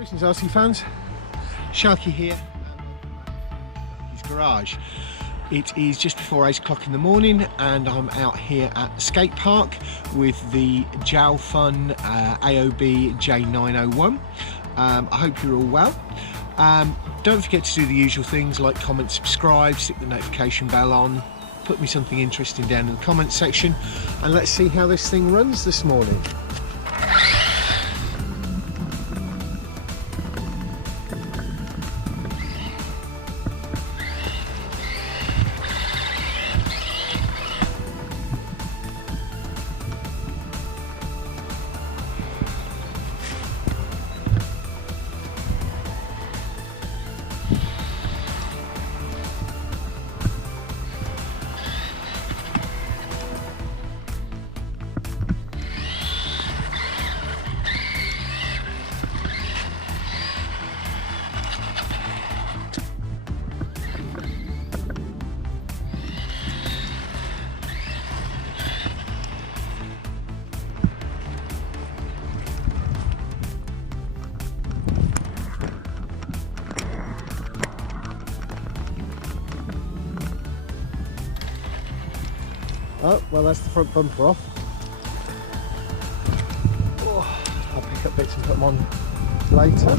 Greetings RC fans, Sharky here at his garage. It is just before 8 o'clock in the morning and I'm out here at the skate park with the ZowFun AOB J901. I hope you're all well. Don't forget to do the usual things like comment, subscribe, stick the notification bell on, put me something interesting down in the comments section, and let's see how this thing runs this morning. Oh, well, that's the front bumper off. Oh, I'll pick up bits and put them on later.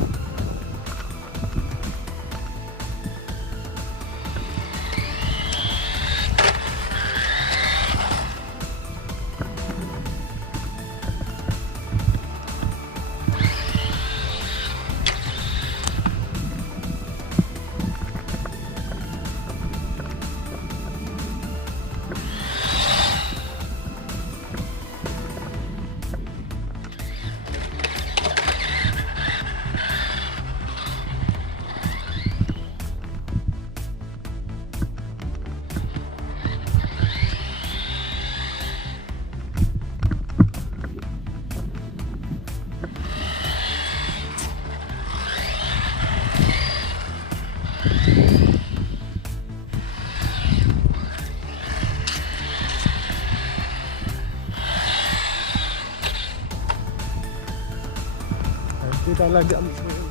Did I land it on its wheel?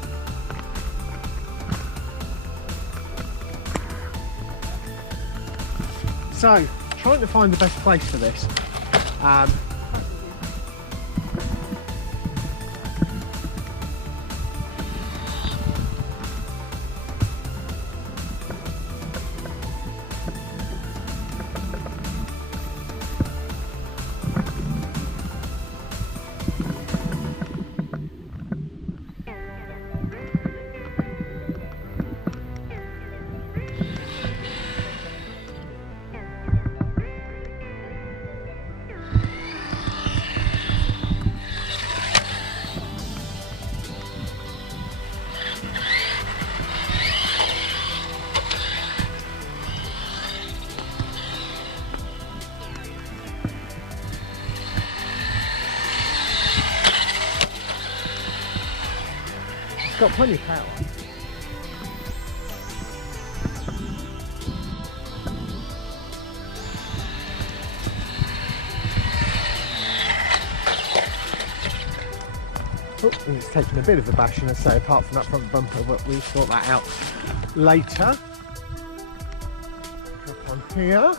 So, trying to find the best place for this. Got plenty of power. Oh, and it's taken a bit of a bashing, I say, apart from that front bumper, but we'll sort that out later. Up on here.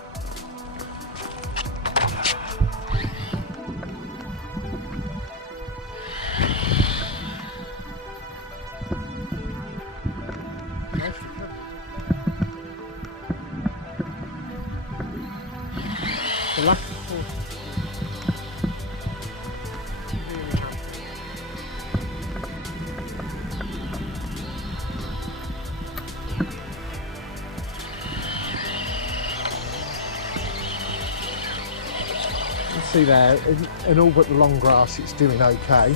The last see there, in all but the long grass it's doing okay.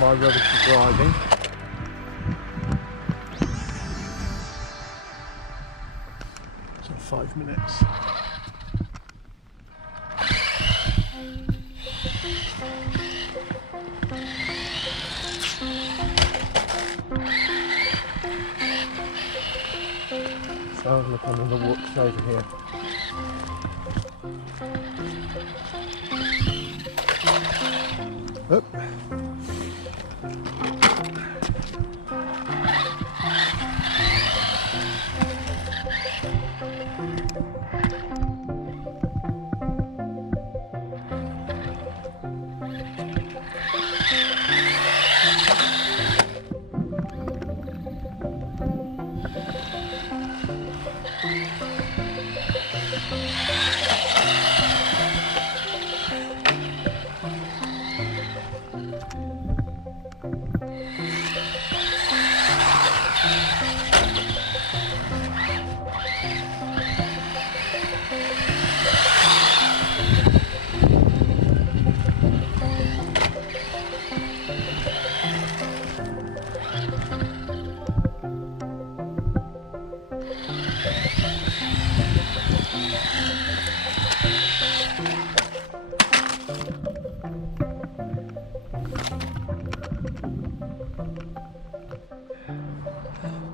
My rubbish for driving. of minutes. So look, I'm on the whoops over here. Oop.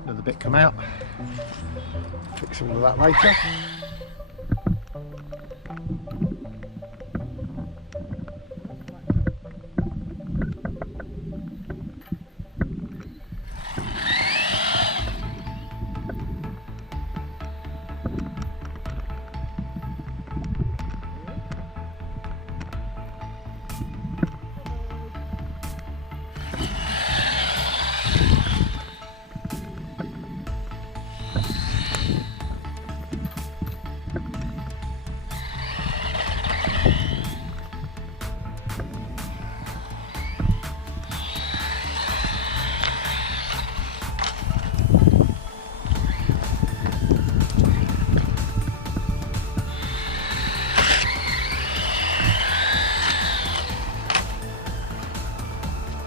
Another bit come out. Fix all of that later.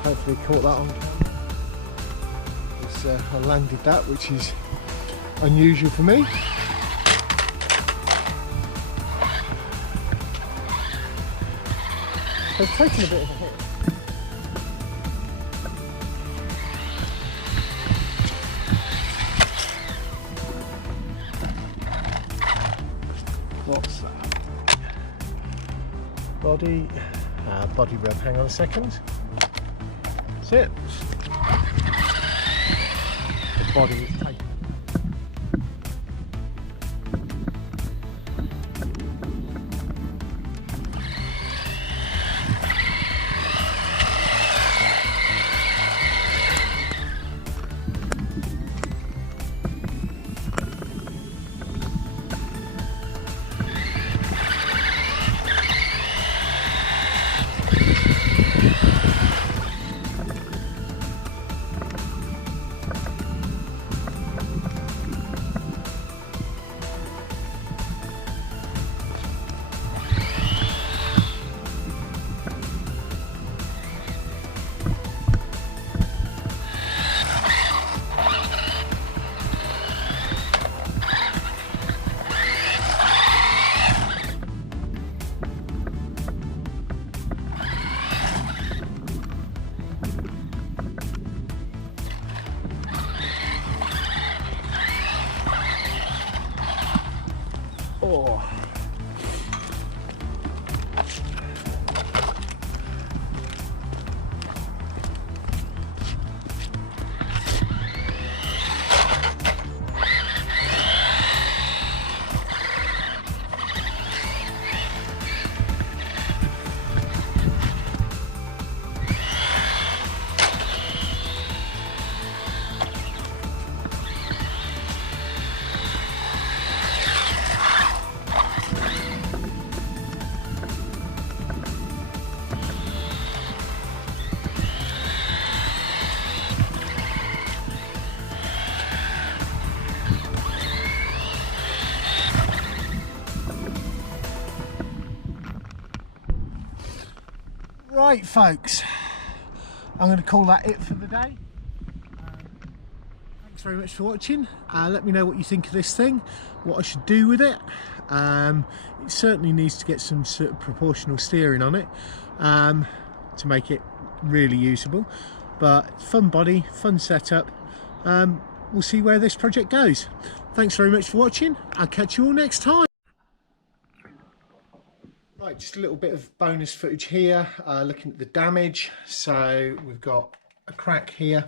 Hopefully caught that on camera. I landed that, which is unusual for me. It's taken a bit of a hit. What's that? Body rub, hang on a second. That's it. The body is taken. Oh. Right folks, I'm going to call that it for the day. Thanks Thanks very much for watching. Let me know what you think of this thing, what I should do with it. It certainly needs to get some sort of proportional steering on it to make it really usable, but fun body, fun setup. We'll see where this project goes. Thanks very much for watching. I'll catch you all next time. Right, just a little bit of bonus footage here, looking at the damage. So we've got a crack here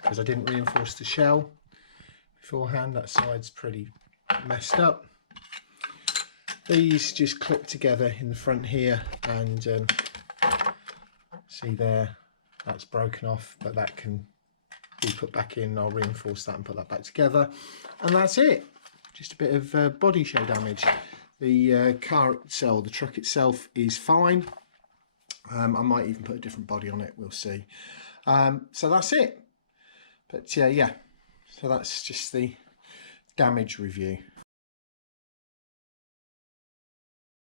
because I didn't reinforce the shell beforehand. That side's pretty messed up. These just clip together in the front here, and see there, that's broken off, but that can be put back in. I'll reinforce that and put that back together, and that's it. Just a bit of body shell damage. The car itself, the truck itself, is fine. I might even put a different body on it, we'll see. So that's it. But yeah, so that's just the damage review.